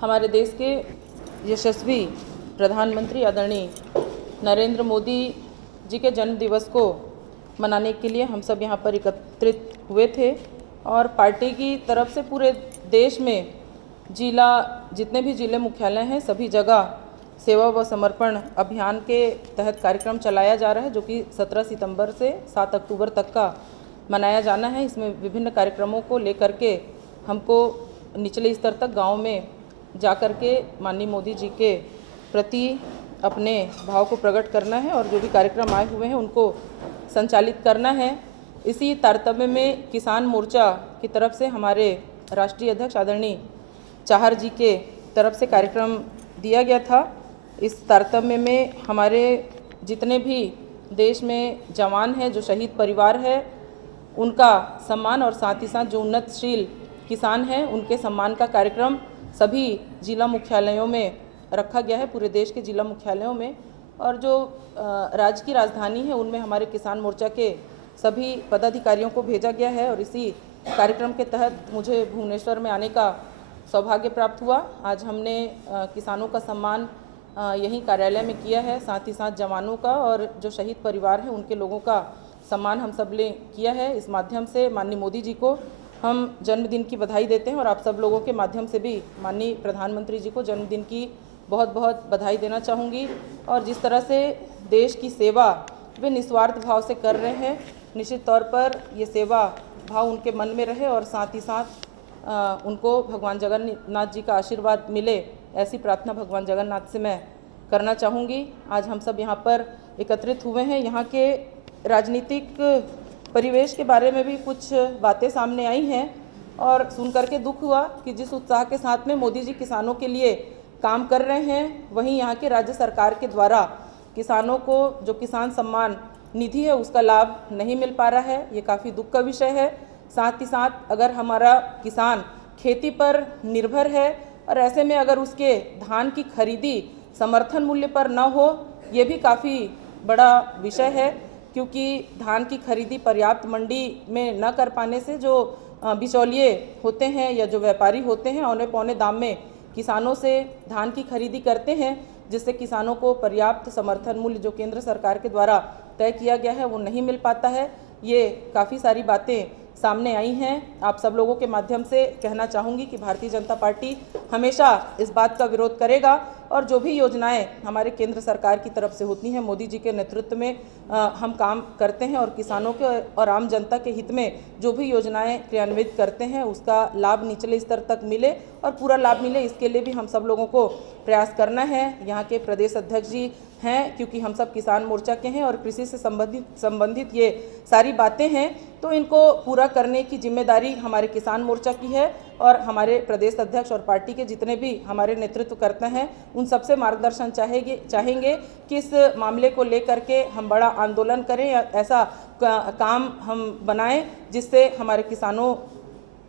हमारे देश के यशस्वी प्रधानमंत्री आदरणीय नरेंद्र मोदी जी के जन्म दिवस को मनाने के लिए हम सब यहाँ पर एकत्रित हुए थे और पार्टी की तरफ से पूरे देश में जितने भी जिले मुख्यालय हैं सभी जगह सेवा व समर्पण अभियान के तहत कार्यक्रम चलाया जा रहा है, जो कि 17 सितंबर से 7 अक्टूबर तक का मनाया जाना है। इसमें विभिन्न कार्यक्रमों को लेकर के हमको निचले स्तर तक गांव में जा कर के माननीय मोदी जी के प्रति अपने भाव को प्रकट करना है और जो भी कार्यक्रम आए हुए हैं उनको संचालित करना है। इसी तारतम्य में किसान मोर्चा की तरफ से हमारे राष्ट्रीय अध्यक्ष आदरणीय चाहर जी के तरफ से कार्यक्रम दिया गया था। इस तारतम्य में हमारे जितने भी देश में जवान हैं, जो शहीद परिवार है, उनका सम्मान और साथ ही साथ जो उन्नतशील किसान हैं उनके सम्मान का कार्यक्रम सभी जिला मुख्यालयों में रखा गया है, पूरे देश के जिला मुख्यालयों में। और जो राज्य की राजधानी है उनमें हमारे किसान मोर्चा के सभी पदाधिकारियों को भेजा गया है और इसी कार्यक्रम के तहत मुझे भुवनेश्वर में आने का सौभाग्य प्राप्त हुआ। आज हमने किसानों का सम्मान यहीं कार्यालय में किया है, साथ ही साथ जवानों का और जो शहीद परिवार हैं उनके लोगों का सम्मान हम सब ने किया है। इस माध्यम से माननीय मोदी जी को हम जन्मदिन की बधाई देते हैं और आप सब लोगों के माध्यम से भी माननीय प्रधानमंत्री जी को जन्मदिन की बहुत बहुत बधाई देना चाहूँगी। और जिस तरह से देश की सेवा वे निस्वार्थ भाव से कर रहे हैं, निश्चित तौर पर ये सेवा भाव उनके मन में रहे और साथ ही साथ उनको भगवान जगन्नाथ जी का आशीर्वाद मिले, ऐसी प्रार्थना भगवान जगन्नाथ से मैं करना चाहूँगी। आज हम सब यहाँ पर एकत्रित हुए हैं। यहाँ के राजनीतिक परिवेश के बारे में भी कुछ बातें सामने आई हैं और सुन करके दुख हुआ कि जिस उत्साह के साथ में मोदी जी किसानों के लिए काम कर रहे हैं, वहीं यहाँ के राज्य सरकार के द्वारा किसानों को जो किसान सम्मान निधि है उसका लाभ नहीं मिल पा रहा है। ये काफ़ी दुख का विषय है। साथ ही साथ अगर हमारा किसान खेती पर निर्भर है और ऐसे में अगर उसके धान की खरीदी समर्थन मूल्य पर न हो, ये भी काफ़ी बड़ा विषय है, क्योंकि धान की खरीदी पर्याप्त मंडी में न कर पाने से जो बिचौलिए होते हैं या जो व्यापारी होते हैं औने पौने दाम में किसानों से धान की खरीदी करते हैं, जिससे किसानों को पर्याप्त समर्थन मूल्य जो केंद्र सरकार के द्वारा तय किया गया है वो नहीं मिल पाता है। ये काफ़ी सारी बातें सामने आई हैं। आप सब लोगों के माध्यम से कहना चाहूँगी कि भारतीय जनता पार्टी हमेशा इस बात का विरोध करेगा और जो भी योजनाएं हमारे केंद्र सरकार की तरफ से होती हैं, मोदी जी के नेतृत्व में हम काम करते हैं और किसानों के और आम जनता के हित में जो भी योजनाएं क्रियान्वित करते हैं उसका लाभ निचले स्तर तक मिले और पूरा लाभ मिले, इसके लिए भी हम सब लोगों को प्रयास करना है। यहाँ के प्रदेश अध्यक्ष जी हैं, क्योंकि हम सब किसान मोर्चा के हैं और कृषि से संबंधित ये सारी बातें हैं, तो इनको पूरा करने की जिम्मेदारी हमारे किसान मोर्चा की है और हमारे प्रदेश अध्यक्ष और पार्टी के जितने भी हमारे नेतृत्व करते हैं उन सबसे मार्गदर्शन चाहेंगे कि इस मामले को लेकर के हम बड़ा आंदोलन करें या ऐसा काम हम बनाएं जिससे हमारे किसानों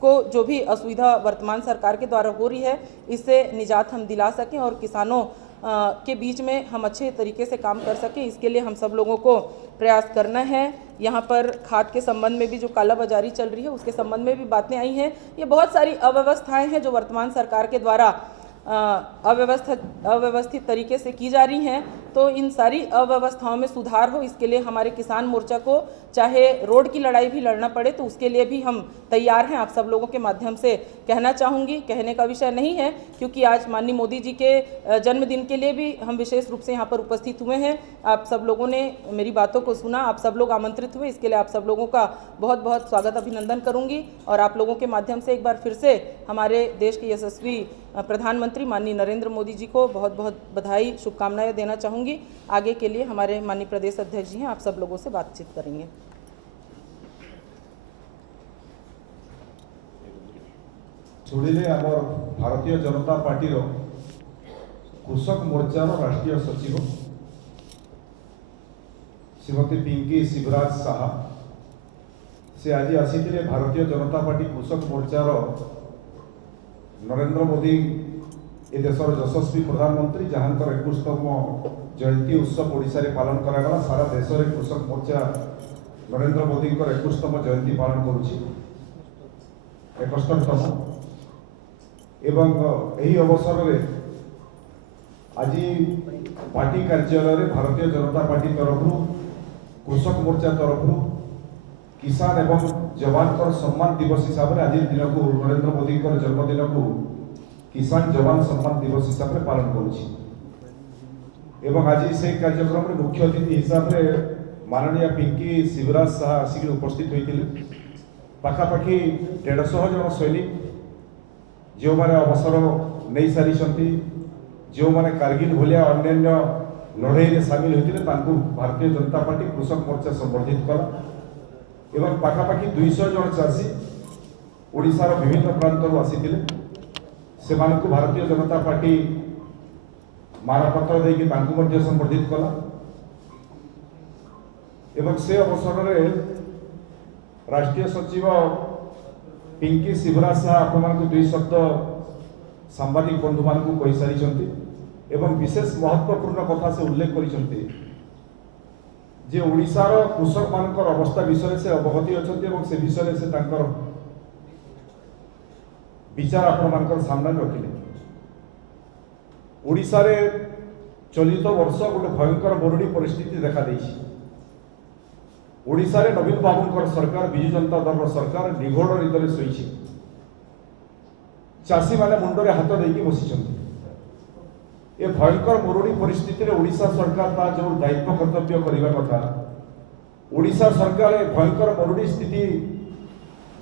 को जो भी असुविधा वर्तमान सरकार के द्वारा हो रही है इससे निजात हम दिला सकें और किसानों के बीच में हम अच्छे तरीके से काम कर सकें। इसके लिए हम सब लोगों को प्रयास करना है। यहाँ पर खाद के संबंध में भी जो कालाबाजारी चल रही है उसके संबंध में भी बातें आई हैं। ये बहुत सारी अव्यवस्थाएं हैं जो वर्तमान सरकार के द्वारा अव्यवस्थित तरीके से की जा रही हैं, तो इन सारी अव्यवस्थाओं में सुधार हो, इसके लिए हमारे किसान मोर्चा को चाहे रोड की लड़ाई भी लड़ना पड़े तो उसके लिए भी हम तैयार हैं। आप सब लोगों के माध्यम से कहना चाहूँगी, कहने का विषय नहीं है क्योंकि आज माननीय मोदी जी के जन्मदिन के लिए भी हम विशेष रूप से यहाँ पर उपस्थित हुए हैं। आप सब लोगों ने मेरी बातों को सुना, आप सब लोग आमंत्रित हुए, इसके लिए आप सब लोगों का बहुत बहुत स्वागत अभिनंदन करूँगी और आप लोगों के माध्यम से एक बार फिर से हमारे देश के यशस्वी प्रधानमंत्री माननीय नरेंद्र मोदी जी को बहुत बहुत बधाई शुभकामनाएं देना चाहूँगी। आगे के लिए हमारे माननीय प्रदेश अध्यक्ष जी हैं, आप सब लोगों से बातचीत करेंगे। शुणिले आम भारतीय जनता पार्टी कृषक मोर्चार राष्ट्रीय सचिव श्रीमती पिंकी शिवराज साहा से आज आसी भारतीय जनता पार्टी कृषक मोर्चार नरेंद्र मोदी ए देशर यशस्वी प्रधानमंत्री जहाँकर 21तम जयंती उत्सव ओडिशा रे पालन करागला। सारा देश में कृषक मोर्चा नरेंद्र मोदी 21तम जयंती पालन करुछि। 71तम एवं यही अवसर में आज पार्टी कार्यालय भारतीय जनता पार्टी तरफ कृषक मोर्चा तरफ किसान एवं जवान सम्मान दिवस हिसाब से आज दिन को नरेंद्र मोदी जन्मदिन को किसान जवान सम्मान दिवस हिसाब से पालन करुँच आज से कार्यक्रम में मुख्य अतिथि हिसाब से माननीय पिंकी शिवराज शाह आसिक उपस्थित होते पाखापाखि 150 जन सैनिक जो मैंने अवसर नहीं सारी जो मैंने कारगिल भाया अन्य लड़ाई में सामिल होते भारतीय जनता पार्टी कृषक मोर्चा संबर्धित कला एवं पाखापाखि 200 जन चाषी ओडिशार विभिन्न प्रांतर आसी से भारतीय जनता पार्टी मानपत्र देकी संबर्धित कला एवं से अवसर में राष्ट्रीय सचिव पिंकी शिवराज शाह आप 2 शब्द सांबादिक बंधु मान कही सारी एवं विशेष महत्वपूर्ण कथा से उल्लेख करते ओडिशार कृषक मान अवस्था विषय से अवगति अच्छा से विषय से विचार आपण सामने रखिले ओडिशा रे चलित वर्ष गोटे भयंकर मरुड़ी परिस्थिति देखा देइछि ओडिशा रे नवीन बाबूंकर सरकार विजु जनता दल सरकार निघोड़ रीतरे शोइछि चाषी माने मुंडरे हाथ देकी बसिछन्ति ए भयंकर मरुड़ी परिस्थिति रे ओडिशा सरकार ता जो दायित्व कर्तव्य करिवा कथा ओडिशा सरकार ए भयंकर मरुड़ी स्थिति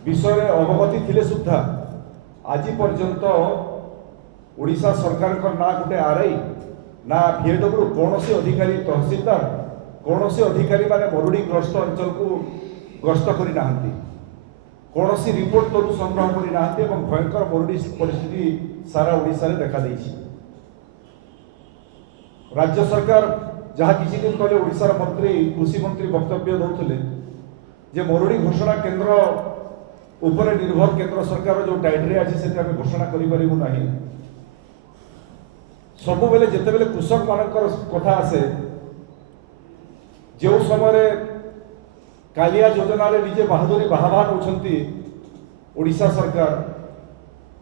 विषय रे अवगति थिले सुद्धा आज पर्यंत ओडिशा सरकार ना गोटे आरआई ना VAW कौन अधिकारी तहसीलदार कौन अधिकारी माने मरुड़ी ग्रस्त अंचल को ग्रस्त करना कौन रिपोर्ट तलु संग्रह करना भयंकर मरुड़ी परिस्थिति सारा ओडिशा रे देखा देइछि राज्य सरकार जहाँ किसी दिन पहले ओडिशार मंत्री कृषि मंत्री वक्तव्य दौले जे मरुड़ी घोषणा केंद्र उपरे निर्भर केंद्र सरकार जो टाइटरे अच्छे से घोषणा करूँ ना सबु बेले जिते बेले कृषक मानकर कथा आसे जो समय कालिया योजना रे निजे बहादुरी बाहाबा नौछंती ओडिशा सरकार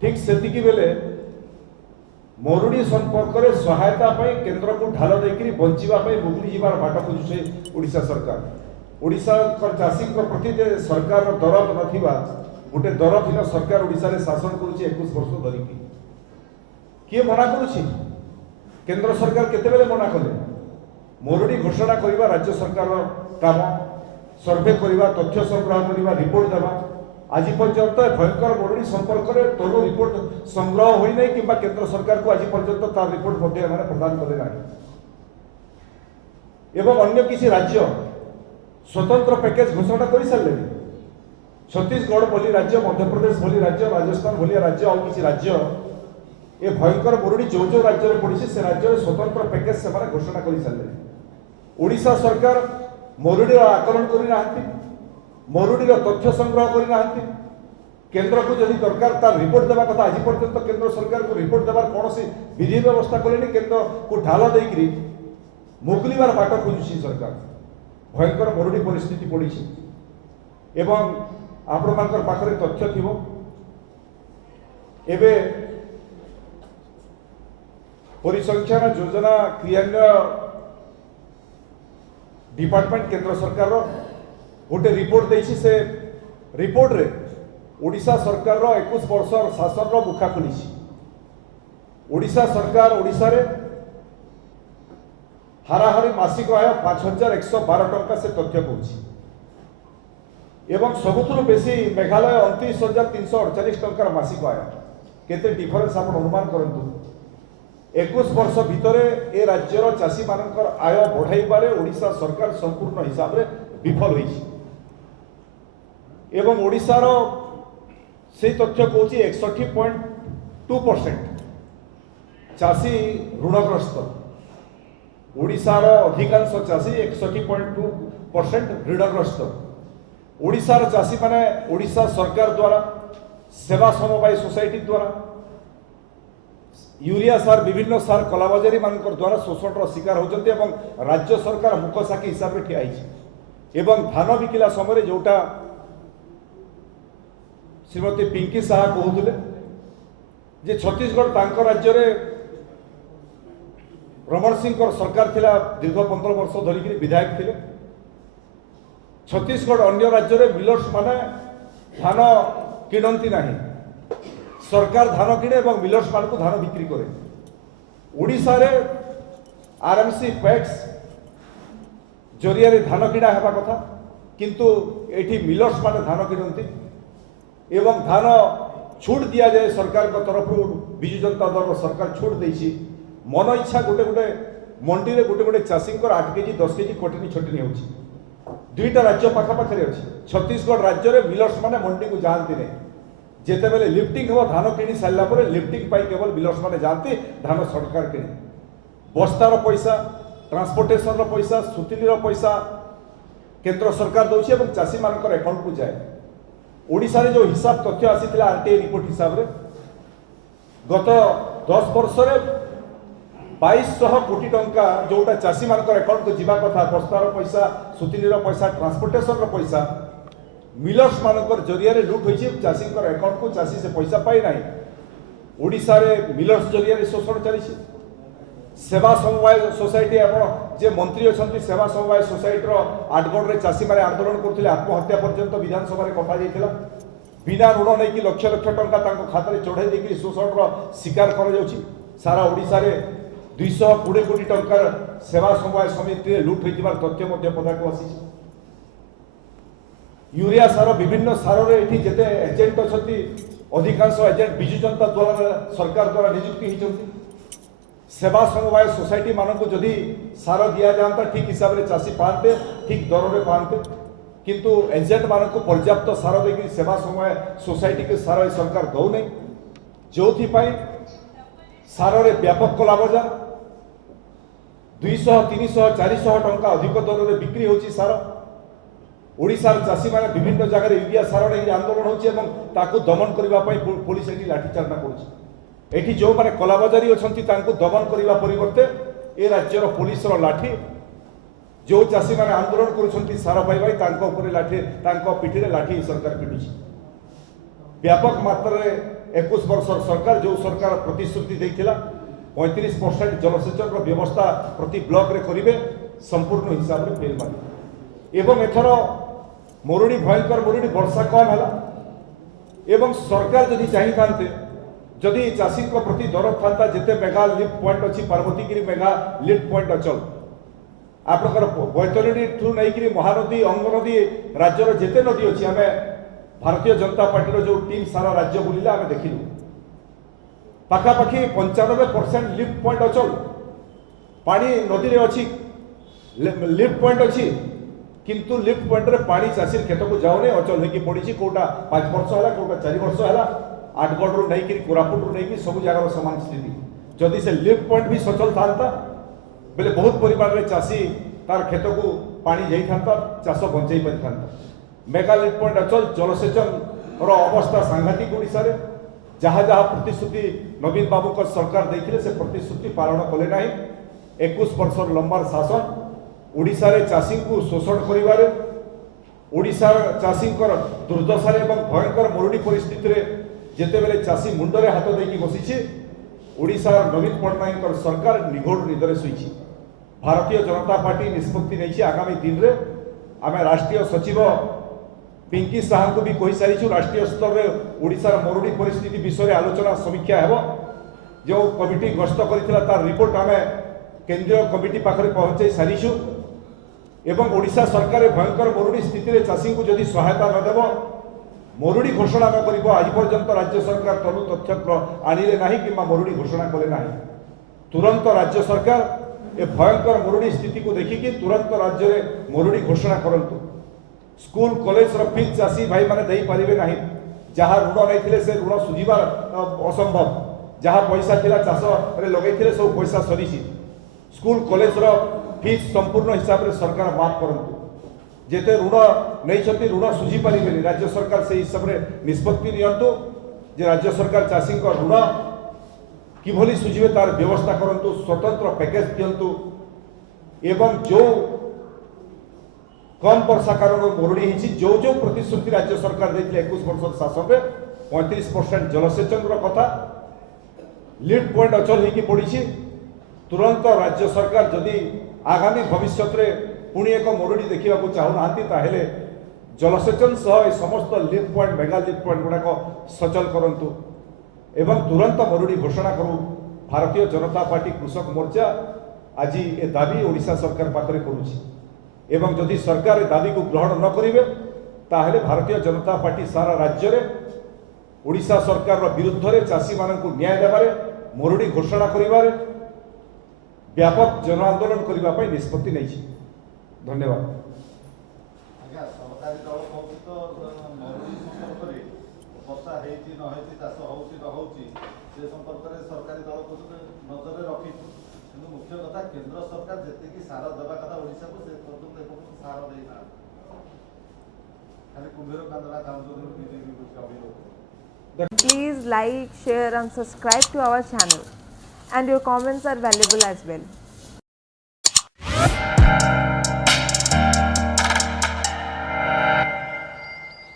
ठीक सेतिकी बेले मरुड़ी संपर्क में सहायता केंद्र को ढाल देकरी बंचिबा मुगली जीवार बाट खोजुछे ओडिशा सरकार ओडिशा चाषी प्रति सरकार दरद नथिबा गोटे दरदहीन सरकार ओडिशा रे शासन करुछि 21 वर्ष धरिकी किए मना करुछि केंद्र सरकार केतेबेले मना कले मरुड़ी घोषणा करिबा राज्य सरकार काम सर्वे करिबा तथ्य संग्रह करिबा रिपोर्ट देबा आज पर्यंत भयंकर मरुड़ी संपर्क में तोर रिपोर्ट संग्रह होई नै किबा केंद्र सरकार को आज पर्यंत तार रिपोर्ट मध्ये माने प्रदान करे नाही एवं अन्य किसी राज्य स्वतंत्र पैकेज घोषणा कर सारे छत्तीसगढ़ भली राज्य मध्य प्रदेश भली राज्य राजस्थान भली राज्य और किसी राज्य ये भयंकर मरुड़ी जो जो राज्य में पड़ी से राज्य में स्वतंत्र पैकेज से घोषणा कर सारे ओडिशा सरकार मरुड़ी आकलन करना मरुड़ी तथ्य संग्रह करना केंद्र को जदि दरकार तार रिपोर्ट देवा कथा आज पर्यंत केंद्र सरकार को रिपोर्ट देवार कौन विधि व्यवस्था कले केंद्र को ढाल देकरी मुगलिबार बाट खोजुची सरकार भयंकर मरुड़ी परिस्थिति पड़ी एवं आपण मानकर पाखरे तथ्य थिबो एबे परिसंख्यान योजना क्रियान्वयन डिपार्टमेंट केंद्र सरकार गोटे रिपोर्ट देछि से रिपोर्ट रे ओडिशा सरकार 21 वर्ष शासन रो मुखा खुली ओडिशा सरकार ओडिशा रे हाराहारी मासिक आय 5112 टंका से तथ्य कहूँ एवं सबुठु बेसी मेघालय 29,348 टंकार मासिक आय केते डिफरेंस आप अनुमान करंतु 21 वर्ष भितर ए राज्यर चाषी मानकर आय बढ़ाइबारे ओडिशा सरकार संपूर्ण हिसाब रे विफल होइछि एवं ओडिशार से तथ्य कहूँ 61.2% चाषी ऋणग्रस्त ओडिशार अधिकांश चाषी 61.2% ऋणग्रस्त ओडिशार चाषी माने ओडिशा सरकार द्वारा सेवा समवाय सोसाइटी द्वारा यूरिया सार विभिन्न सार कलाबाजारी मानकर द्वारा शोषण शिकार होती राज्य सरकार मुखसाखी हिसाब से ठिया एवं धान बिकिला समय जोटा श्रीमती पिंकी शाह कहते जे छत्तीसगढ़ तांको राज्य रे रमण सिंह सरकार थिला दीर्घ 15 वर्ष धरिक विधायक थिले। छत्तीसगढ़ अन्य राज्य रे मिलर्स माने धान किणती नहीं, सरकार धान किणे और मिलर्स मान को धान बिक्री करे। ओडिशा रे आरएमसी पैक्स जरिया रे धान किणा हेबा कथा, किंतु एठी मिलर्स माने धान किणती एवं धान छूट दिया जाए सरकार को तरफ विजु जनता दल सरकार छूट देछि। मन इच्छा गोटे गोटे मंडी रे गोटे गोटे चाषी 8 केजी 10 केजी कटनी छटनी होछि। दुईटा राज्य पाखापाखि अच्छी। छत्तीसगढ़ राज्य में मिलर्स माने मंडी को जाती नहीं, जिते बेले लिफ्टिंग हम धान किणी सारा पर लिफ्टिंग पाई केवल मिलर्स माने जाती, धान सरकार किणे। बस्तार पैसा, ट्रांसपोर्टेशन पैसा, सुतिली पैसा केंद्र सरकार दौर और चाषी मान अकाउंट को जाए। ओडिशा रे जो हिसाब तथ्य आसी आरटीआई रिपोर्ट हिसाब रे गत 10 वर्ष रे 2200 कोटी टंका जोटा चाषी मान अकाउंट को जीवा कथा, बस्तार पैसा, सुतिली पैसा, ट्रांसपोर्टेशन पैसा मिलर्स मान जरिया लुट होती। चाषी अकाउंट को चाषी से पैसा पाई ना। ओडिशा रे मिलर्स जरिया शोषण चली। सेवा समवाय सोसाइटी आप जे मंत्री अच्छा सेवा समवाय सोसाइटी आठगढ़ में चाषी मैंने आंदोलन करते आत्महत्या पर्यंत विधानसभा कथा जाता। बिना ऋण नहीं लक्ष लक्ष टंका खाते चढ़ाई देकर शोषण शिकार कर सारा ओडिशा रे 220 कोटी टंकार सेवा समवाय समिति लुट होइतिबार तथ्य मध्य पदाक आसी। यूरिया सार विभिन्न सार रे जेते एजेंट अच्छी अधिकांश एजेंट विजु जनता द्वारा सरकार द्वारा नियुक्ति होती। सेवा समवाय सोसाइटी मान को जदि सार दि जाता ठीक हिसाब से चाषी पाते, ठीक दर में पाते, किंतु एजेंट मान को पर्याप्त सार देकर सेवा समवाय सोसाइटी के सार सरकार दौ नहीं, जो सार रे व्यापक कलाबजार 200, 300, 400 टंका अधिक दर में बिक्री होची सार। ओडिशार चाषी मैंने विभिन्न जगह यूरिया सार नहीं आंदोलन होती दमन करने पुलिस ये लाठीचार्ज कर। जो मैंने कलाबजारी अच्छा दमन करने परिवर्ते ए राज्यर पुलिस लाठी जो चाषी मैंने आंदोलन कर सार पाई लाठी पिठी लाठी सरकार पिटुची। व्यापक मात्रा 21 वर्ष सरकार जो सरकार प्रतिश्रुति देइथिला 35% जलसेचन व्यवस्था प्रति ब्लॉक रे करिवे संपूर्ण हिसाब से फेल मारी। एवं एथर मरुड़ी भयंकर मरुड़ी वर्षा कम है एवं सरकार जदि चाहिए जदि चाषी प्रति दरद था जिते मेगा लिफ्ट पॉइंट अच्छी पार्वतीगिरी मेगा लिफ्ट पॉइंट अचल आपंकर बैतरणी ठू नहीं महानदी अंगनदी राज्यर जिते नदी अच्छी आम भारतीय जनता पार्टी जो टीम सारा राज्य बुलिला आम देखिलु पाखापाखि 95% लिफ्ट पॉइंट अचल पानी नदी रे अच्छी लिफ्ट पॉइंट अच्छी किंतु लिफ्ट पॉइंट रे पानी चाषी खेत को जाऊनी अचल होगी पड़ी कोटा 5 वर्ष है कोटा 4 वर्ष है आठगढ़ रू नहीं कोरापुट रू नहीं सब जगार समान स्थिति। जदि से लिफ्ट पॉइंट भी सचल था बेले बहुत परिमाण में चाषी तार खेत को पानी जाता चाष बंचाई पारि था। मेगा लिफ्ट पॉइंट अचल जलसेचन अवस्था सांघातिक ओडिशा रे जहाँ जहाँ प्रतिश्रुति नवीन बाबू का सरकार देते से प्रतिश्रुति पालन कले ना। 21 वर्ष लंबार शासन ओडिशा रे चाषी को शोषण करिवारे ओडिशा चाषी दुर्दशा भयंकर मरुड़ी परिस्थिति रे जेते बेले चाषी मुंडरे हाथ देकी बसी ओडिशा नवीन पट्टनायक सरकार निघोड़ निदरे शुई। भारतीय जनता पार्टी निष्पत्ति नहीं आगामी दिन में आम राष्ट्रीय सचिव पिंकी साहू को भी कही सारी राष्ट्रीय स्तर में ओडिशार मरुड़ी परिस्थिति विषय में आलोचना समीक्षा है। जो कमिटी गस्त कर रिपोर्ट आम केंद्रीय कमिटी पाखे पहुंचाई सारीचु एवं ओडिशा सरकार भयंकर मरुड़ी स्थिति में चाषी को जदि सहायता नदेव मरुड़ी घोषणा न कर आज पर्यंत राज्य सरकार तनु तथ्य आनिले ना कि मरुड़ी घोषणा कले ना। तुरंत राज्य सरकार ए भयंकर मरुड़ी स्थिति को देखिकी तुरंत राज्य में मरुड़ी घोषणा करंतु। स्कूल कॉलेज फीस चाषी भाई माने दे पारिबे नाही, जहाँ ऋण नहीं से ऋण सुझीबार असंभव, जहाँ पैसा थिला चाष रे लगैथिले सब पैसा सरीची। स्कूल कॉलेज फीस संपूर्ण हिसाब से सरकार माफ करंतु। जेते ऋण नहीं ऋण सुझी पारे राज्य सरकार से हिसाब से निष्पत्ति नियंतु जे राज्य सरकार चाषी ऋण किभली सुझीबे तार व्यवस्था करंतु, स्वतंत्र पैकेज दियंतु एवं जो कम वर्षा कारण मरुड़ी होती जो जो प्रतिश्रुति राज्य सरकार देते 21 वर्ष शासन में 35% जलसेचन कथा लीड पॉइंट अचल होगी पड़ी तुरंत राज्य सरकार जदि आगामी भविष्य में पुणी एक मरुड़ी देखा चाहूना ताहले जलसेचन सह समस्त lead point mega lead point गुड़ाक सचल करंतु एवं तुरंत मरुड़ी घोषणा करूँ। भारतीय जनता पार्टी कृषक मोर्चा आज ए दाबी ओडिशा सरकार पाखरे करुछि एवं जदि सरकार ए दाबी को ग्रहण न करिवे ताहले भारतीय जनता पार्टी सारा राज्य रे ओडिशा सरकार विरुद्ध रे चाषी मानक न्याय देबारे मरुड़ी घोषणा करिबारे व्यापक जन आंदोलन करबा पई निष्पत्ति नैछि। धन्यवाद। आज्ञा सरकारी दल कहूँ तो मरुड़ी संपर्क में वर्षा होती न होती चाष होती न होती से संपर्क में सरकारी दल को नजर रखी कि मुख्य कथा केंद्र सरकार जी सार देवा कथा ओडिशा को से पर्यटन सार देना खाली कुंभीर कांदरा काम जो बीजेपी को अभियोग। Please like, share and subscribe to our channel, and your comments are valuable as well.